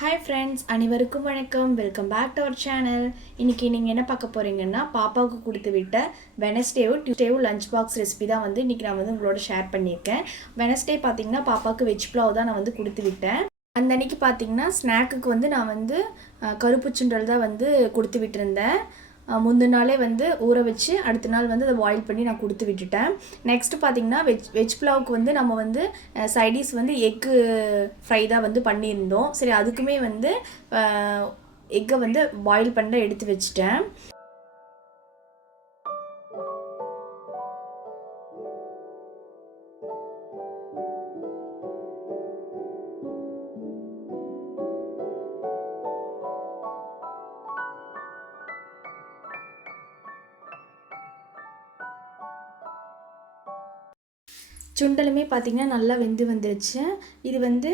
Hi friends, அனைவருக்கும் வணக்கம். Welcome back to our channel. இன்றைக்கி நீங்கள் என்ன பார்க்க போகிறீங்கன்னா, பாப்பாவுக்கு கொடுத்து விட்ட வெனஸ்டேவும் டியூஸ்டேவும் லஞ்ச் பாக்ஸ் ரெசிபி தான் வந்து இன்றைக்கி நான் வந்து உங்களோட ஷேர் பண்ணியிருக்கேன். வெனஸ்டே பார்த்திங்கன்னா பாப்பாவுக்கு வெஜ் புலாவ் தான் நான் வந்து கொடுத்து விட்டேன். அந்த அன்றைக்கி பார்த்திங்கன்னா ஸ்நாக்குக்கு வந்து நான் வந்து கருப்பு சுண்டல் தான் வந்து கொடுத்து விட்டுருந்தேன். முந்தின நாளே வந்து ஊற வச்சு அடுத்த நாள் வந்து அதை பாயில் பண்ணி நான் கொடுத்து விட்டுட்டேன். நெக்ஸ்ட்டு பார்த்திங்கன்னா வெஜ் புலாவுக்கு வந்து நம்ம வந்து சைடிஸ் வந்து எக்கு ஃப்ரை தான் வந்து பண்ணியிருந்தோம். சரி, அதுக்குமே வந்து எக்கை வந்து பாயில் பண்ண எடுத்து வச்சுட்டேன். சுண்டலுமே பார்த்திங்கன்னா நல்லா வெந்து வந்துருச்சு. இது வந்து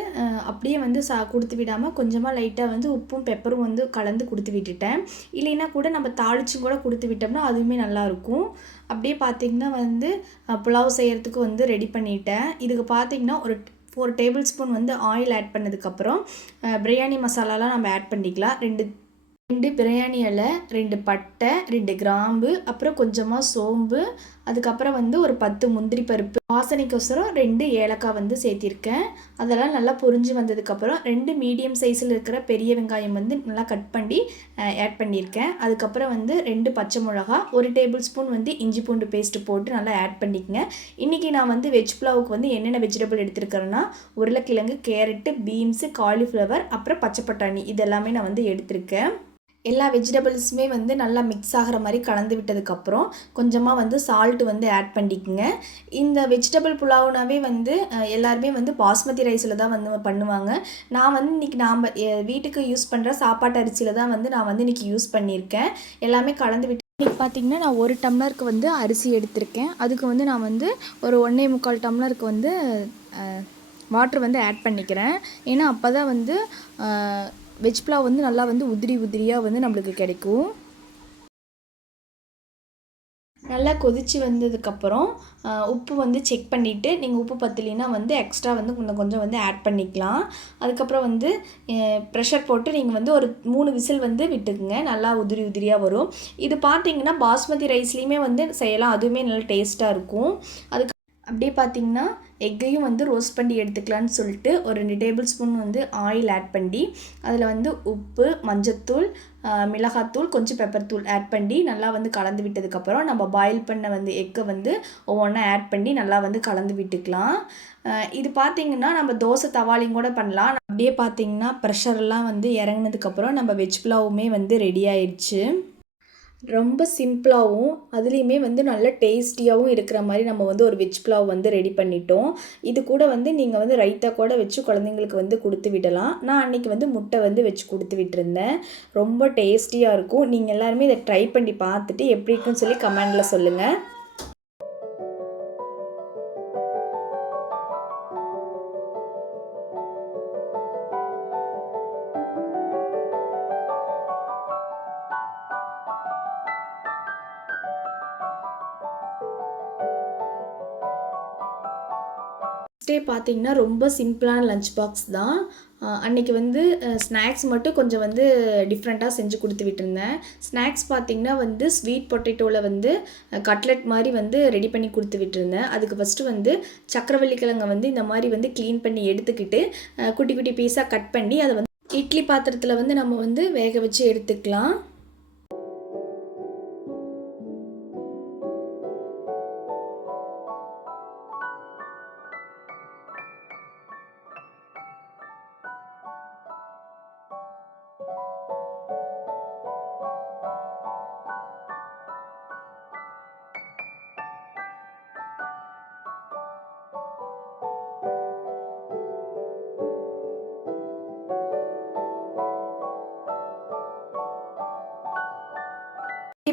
அப்படியே வந்து கொடுத்து விடாமல் கொஞ்சமாக லைட்டாக வந்து உப்பும் பெப்பரும் வந்து கலந்து கொடுத்து விட்டுட்டேன். இல்லைன்னா கூட நம்ம தாளிச்சும் கூட கொடுத்து விட்டோம்னா அதுவுமே நல்லாயிருக்கும். அப்படியே பார்த்திங்கன்னா வந்து புலாவ் செய்கிறதுக்கு வந்து ரெடி பண்ணிட்டேன். இதுக்கு பார்த்திங்கன்னா ஒரு 4 டேபிள் ஸ்பூன் வந்து ஆயில் ஆட் பண்ணதுக்கப்புறம் பிரியாணி மசாலாலாம் நம்ம ஆட் பண்ணிக்கலாம். 2 பிரியாணி இலை, 2 பட்டை, 2 கிராம்பு, அப்புறம் கொஞ்சமாக சோம்பு, அதுக்கப்புறம் வந்து ஒரு 10 முந்திரி பருப்பு, வாசனைக்கோசரம் 2 ஏலக்காய் வந்து சேர்த்திருக்கேன். அதெல்லாம் நல்லா பொரிஞ்சு வந்ததுக்கப்புறம் 2 மீடியம் சைஸில் இருக்கிற பெரிய வெங்காயம் வந்து நல்லா கட் பண்ணி ஆட் பண்ணியிருக்கேன். அதுக்கப்புறம் வந்து 2 பச்சை மிளகா, 1 டேபிள் ஸ்பூன் வந்து இஞ்சி பூண்டு பேஸ்ட்டு போட்டு நல்லா ஆட் பண்ணிக்கங்க. இன்றைக்கி நான் வந்து வெஜ் புலாவுக்கு வந்து என்னென்ன வெஜிடபிள் எடுத்துருக்கிறேன்னா, உருளைக்கிழங்கு, கேரட்டு, பீன்ஸு, காலிஃப்ளவர், அப்புறம் பச்சை பட்டாணி இதெல்லாமே நான் வந்து எடுத்திருக்கேன். எல்லா வெஜிடபிள்ஸுமே வந்து நல்லா மிக்ஸ் ஆகிற மாதிரி கலந்து விட்டதுக்கப்புறம் கொஞ்சமாக வந்து சால்ட்டு வந்து ஆட் பண்ணிக்கோங்க. இந்த வெஜிடபிள் புலாவுனாவே வந்து எல்லாருமே வந்து பாஸ்மதி ரைஸில் தான் வந்து பண்ணுவாங்க. நான் வந்து இன்றைக்கி நாம் வீட்டுக்கு யூஸ் பண்ணுற சாப்பாட்டு அரிசியில் தான் வந்து நான் வந்து இன்றைக்கி யூஸ் பண்ணியிருக்கேன். எல்லாமே கலந்து விட்டு இன்றைக்கி பார்த்திங்கன்னா நான் 1 டம்ளருக்கு வந்து அரிசி எடுத்திருக்கேன். அதுக்கு வந்து நான் வந்து ஒரு 1.25 டம்ளருக்கு வந்து வாட்ரு வந்து ஆட் பண்ணிக்கிறேன். ஏன்னா அப்போ தான் வந்து வெஜ் புலாவ் வந்து நல்லா வந்து உதிரியாக வந்து நம்மளுக்கு கிடைக்கும். நல்லா கொதித்து வந்ததுக்கப்புறம் உப்பு வந்து செக் பண்ணிவிட்டு நீங்கள் உப்பு பத்தலைன்னா வந்து எக்ஸ்ட்ரா வந்து கொஞ்சம் வந்து ஆட் பண்ணிக்கலாம். அதுக்கப்புறம் வந்து ப்ரெஷர் போட்டு நீங்கள் வந்து ஒரு 3 விசில் வந்து விட்டுக்குங்க. நல்லா உதிரியாக வரும். இது பார்த்திங்கன்னா பாஸ்மதி ரைஸ்லேயுமே வந்து செய்யலாம், அதுவுமே நல்லா டேஸ்ட்டாக இருக்கும். அதுக்கு அப்படியே பார்த்திங்கன்னா எக்கையும் வந்து ரோஸ்ட் பண்ணி எடுத்துக்கலான்னு சொல்லிட்டு ஒரு 2 டேபிள் ஸ்பூன் வந்து ஆயில் ஆட் பண்ணி அதில் வந்து உப்பு, மஞ்சத்தூள், மிளகாத்தூள், கொஞ்சம் பெப்பர் தூள் ஆட் பண்ணி நல்லா வந்து கலந்து விட்டதுக்கப்புறம் நம்ம பாயில் பண்ண வந்து எக்கை வந்து ஒவ்வொன்றா ஆட் பண்ணி நல்லா வந்து கலந்து விட்டுக்கலாம். இது பார்த்திங்கன்னா நம்ம தோசை தவாலையும் கூட பண்ணலாம். அப்படியே பார்த்திங்கன்னா ப்ரெஷர்லாம் வந்து இறங்கினதுக்கப்புறம் நம்ம வெஜ் புலாவுமே வந்து ரெடி ஆயிடுச்சு. ரொம்ப சிம்பிளாகவும் அதுலேயுமே வந்து நல்ல டேஸ்டியாகவும் இருக்கிற மாதிரி நம்ம வந்து ஒரு வெஜ் புலாவ் வந்து ரெடி பண்ணிட்டோம். இது கூட வந்து நீங்கள் வந்து ரைத்தா கூட வச்சு குழந்தைங்களுக்கு வந்து கொடுத்து விடலாம். நான் அன்றைக்கி வந்து முட்டை வந்து வச்சு கொடுத்து விட்டுருந்தேன். ரொம்ப டேஸ்டியாக இருக்கும். நீங்கள் எல்லாருமே இதை ட்ரை பண்ணி பார்த்துட்டு எப்படி இருக்குன்னு சொல்லி கமெண்டில் சொல்லுங்கள். டே பார்த்திங்கன்னா ரொம்ப சிம்பிளான லஞ்ச் பாக்ஸ் தான். அன்றைக்கி வந்து ஸ்நாக்ஸ் மட்டும் கொஞ்சம் வந்து டிஃப்ரெண்ட்டாக செஞ்சு கொடுத்து விட்டுருந்தேன். ஸ்நாக்ஸ் பார்த்திங்கன்னா வந்து ஸ்வீட் பொட்டேட்டோவில் வந்து கட்லெட் மாதிரி வந்து ரெடி பண்ணி கொடுத்து விட்டுருந்தேன். அதுக்கு ஃபஸ்ட்டு வந்து சக்கரவள்ளி கிழங்கை வந்து இந்த மாதிரி வந்து க்ளீன் பண்ணி எடுத்துக்கிட்டு குட்டி குட்டி பீஸாக கட் பண்ணி அதை வந்து இட்லி பாத்திரத்தில் வந்து நம்ம வந்து வேக வச்சு எடுத்துக்கலாம்.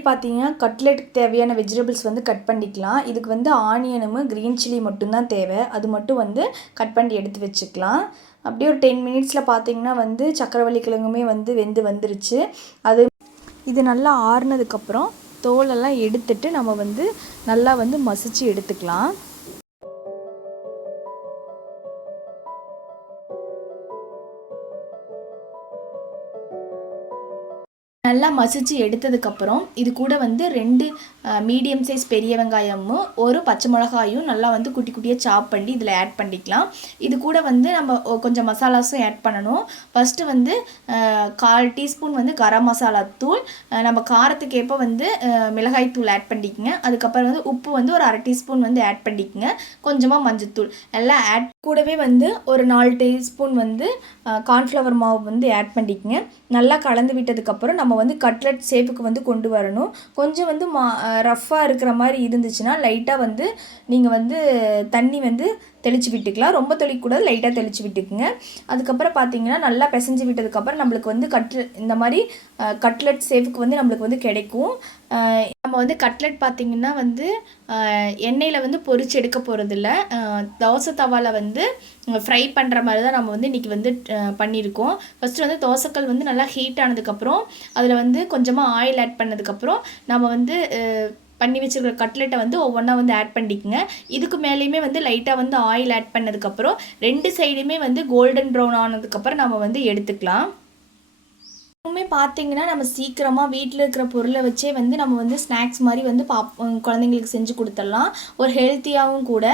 பார்த்தீங்கன்னா கட்லெட்டுக்கு தேவையான வெஜிடபிள்ஸ் வந்து கட் பண்ணிக்கலாம். இதுக்கு வந்து ஆனியனும் க்ரீன் சில்லி மட்டும்தான் தேவை. அது மட்டும் வந்து கட் பண்ணி எடுத்து வச்சுக்கலாம். அப்படியே ஒரு 10 மினிட்ஸில் பார்த்தீங்கன்னா வந்து சக்கரவள்ளி கிழங்குமே வந்து வெந்து வந்துருச்சு. இது நல்லா ஆறுனதுக்கப்புறம் தோலெல்லாம் எடுத்துட்டு நம்ம வந்து நல்லா வந்து மசிச்சு எடுத்துக்கலாம். நல்லா மசிச்சு எடுத்ததுக்கப்புறம் இது கூட வந்து 2 மீடியம் சைஸ் பெரிய வெங்காயமும் ஒரு பச்சை மிளகாயும் நல்லா வந்து குட்டி குட்டியாக சாப் பண்ணி இதில் ஆட் பண்ணிக்கலாம். இது கூட வந்து நம்ம கொஞ்சம் மசாலாஸும் ஆட் பண்ணணும். ஃபஸ்ட்டு வந்து 1/4 டீஸ்பூன் வந்து கரம் மசாலா தூள், நம்ம காரத்துக்கு ஏற்ப வந்து மிளகாய் தூள் ஆட் பண்ணிக்கோங்க. அதுக்கப்புறம் வந்து உப்பு வந்து ஒரு 1/2 டீஸ்பூன் வந்து ஆட் பண்ணிக்கோங்க. கொஞ்சமாக மஞ்சத்தூள் எல்லாம் ஆட் கூடவே வந்து ஒரு 4 டீஸ்பூன் வந்து கார்ன்ஃப்ளவர் மாவு வந்து ஆட் பண்ணிக்கோங்க. நல்லா கலந்து விட்டதுக்கப்புறம் நம்ம வந்து கட்லெட் ஷேப்புக்கு வந்து கொண்டு வரணும். கொஞ்சம் வந்து ரஃப்பாக இருக்கிற மாதிரி இருந்துச்சுன்னா லைட்டாக வந்து நீங்கள் வந்து தண்ணி வந்து தெளித்து விட்டுக்கலாம். ரொம்ப தெளிக்கக்கூடாது, லைட்டாக தெளித்து விட்டுக்குங்க. அதுக்கப்புறம் பார்த்தீங்கன்னா நல்லா பிசைஞ்சு விட்டதுக்கப்புறம் நம்மளுக்கு வந்து இந்த மாதிரி கட்லெட் ஷேப்புக்கு வந்து நம்மளுக்கு வந்து கிடைக்கும். நம்ம வந்து கட்லெட் பார்த்திங்கன்னா வந்து எண்ணெயில் வந்து பொரிச்சு எடுக்க போகிறதில்ல, தோசை தவாவில் வந்து ஃப்ரை பண்ணுற மாதிரி தான் நம்ம வந்து இன்றைக்கி வந்து பண்ணியிருக்கோம். ஃபஸ்ட்டு வந்து தோசைக்கல் வந்து நல்லா ஹீட் ஆனதுக்கப்புறம் அதில் வந்து கொஞ்சமாக ஆயில் ஆட் பண்ணதுக்கப்புறம் நம்ம வந்து பண்ணி வச்சுருக்கிற கட்லெட்டை வந்து ஒவ்வொன்றா வந்து ஆட் பண்ணிக்கோங்க. இதுக்கு மேலேயுமே வந்து லைட்டாக வந்து ஆயில் ஆட் பண்ணதுக்கப்புறம் 2 சைடுமே வந்து கோல்டன் ப்ரௌன் ஆனதுக்கப்புறம் நம்ம வந்து எடுத்துக்கலாம். எப்பவுமே பார்த்தீங்கன்னா நம்ம சீக்கிரமாக வீட்டில் இருக்கிற பொருளை வச்சே வந்து நம்ம வந்து ஸ்நாக்ஸ் மாதிரி வந்து குழந்தைங்களுக்கு செஞ்சு கொடுத்துடலாம். ஒரு ஹெல்த்தியாகவும் கூட.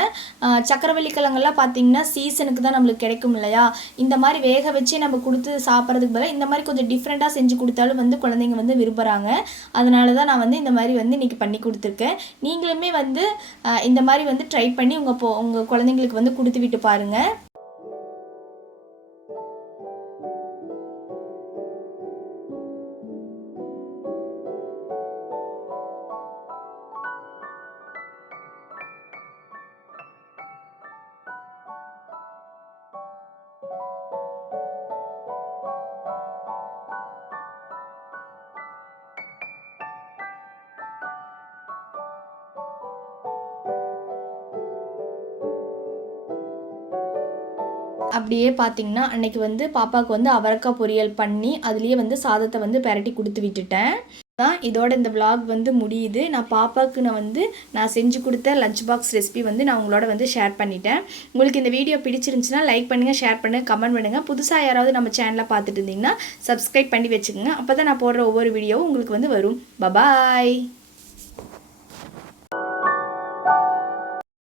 சக்கரவள்ளி கிழங்கெல்லாம் பார்த்தீங்கன்னா சீசனுக்கு தான் நம்மளுக்கு கிடைக்கும் இல்லையா, இந்த மாதிரி வேக வச்சே நம்ம கொடுத்து சாப்பிட்றதுக்கு பதிலாக இந்த மாதிரி கொஞ்சம் டிஃப்ரெண்ட்டாக செஞ்சு கொடுத்தாலும் வந்து குழந்தைங்க வந்து விரும்புகிறாங்க. அதனால தான் நான் வந்து இந்த மாதிரி வந்து இன்றைக்கி பண்ணி கொடுத்துருக்கேன். நீங்களுமே வந்து இந்த மாதிரி வந்து ட்ரை பண்ணி உங்கள் குழந்தைங்களுக்கு வந்து கொடுத்து விட்டு பாருங்கள். அப்படியே பார்த்தீங்கன்னா அன்றைக்கி வந்து பாப்பாவுக்கு வந்து அவரைக்காய் பொரியல் பண்ணி அதுலேயே வந்து சாதத்தை வந்து பெரட்டி கொடுத்து விட்டுட்டேன். இதோட இந்த vlog வந்து முடியுது. நான் செஞ்சு கொடுத்த லஞ்ச் பாக்ஸ் ரெசிபி வந்து நான் உங்களோட வந்து ஷேர் பண்ணிட்டேன். உங்களுக்கு இந்த வீடியோ பிடிச்சிருந்துச்சுன்னா லைக் பண்ணுங்கள், ஷேர் பண்ணுங்கள், கமெண்ட் பண்ணுங்கள். புதுசாக யாராவது நம்ம சேனலை பார்த்துட்டு இருந்தீங்கன்னா சப்ஸ்கிரைப் பண்ணி வச்சுக்கோங்க. அப்போ தான் நான் போடுற ஒவ்வொரு வீடியோவும் உங்களுக்கு வந்து வரும். பபாய்.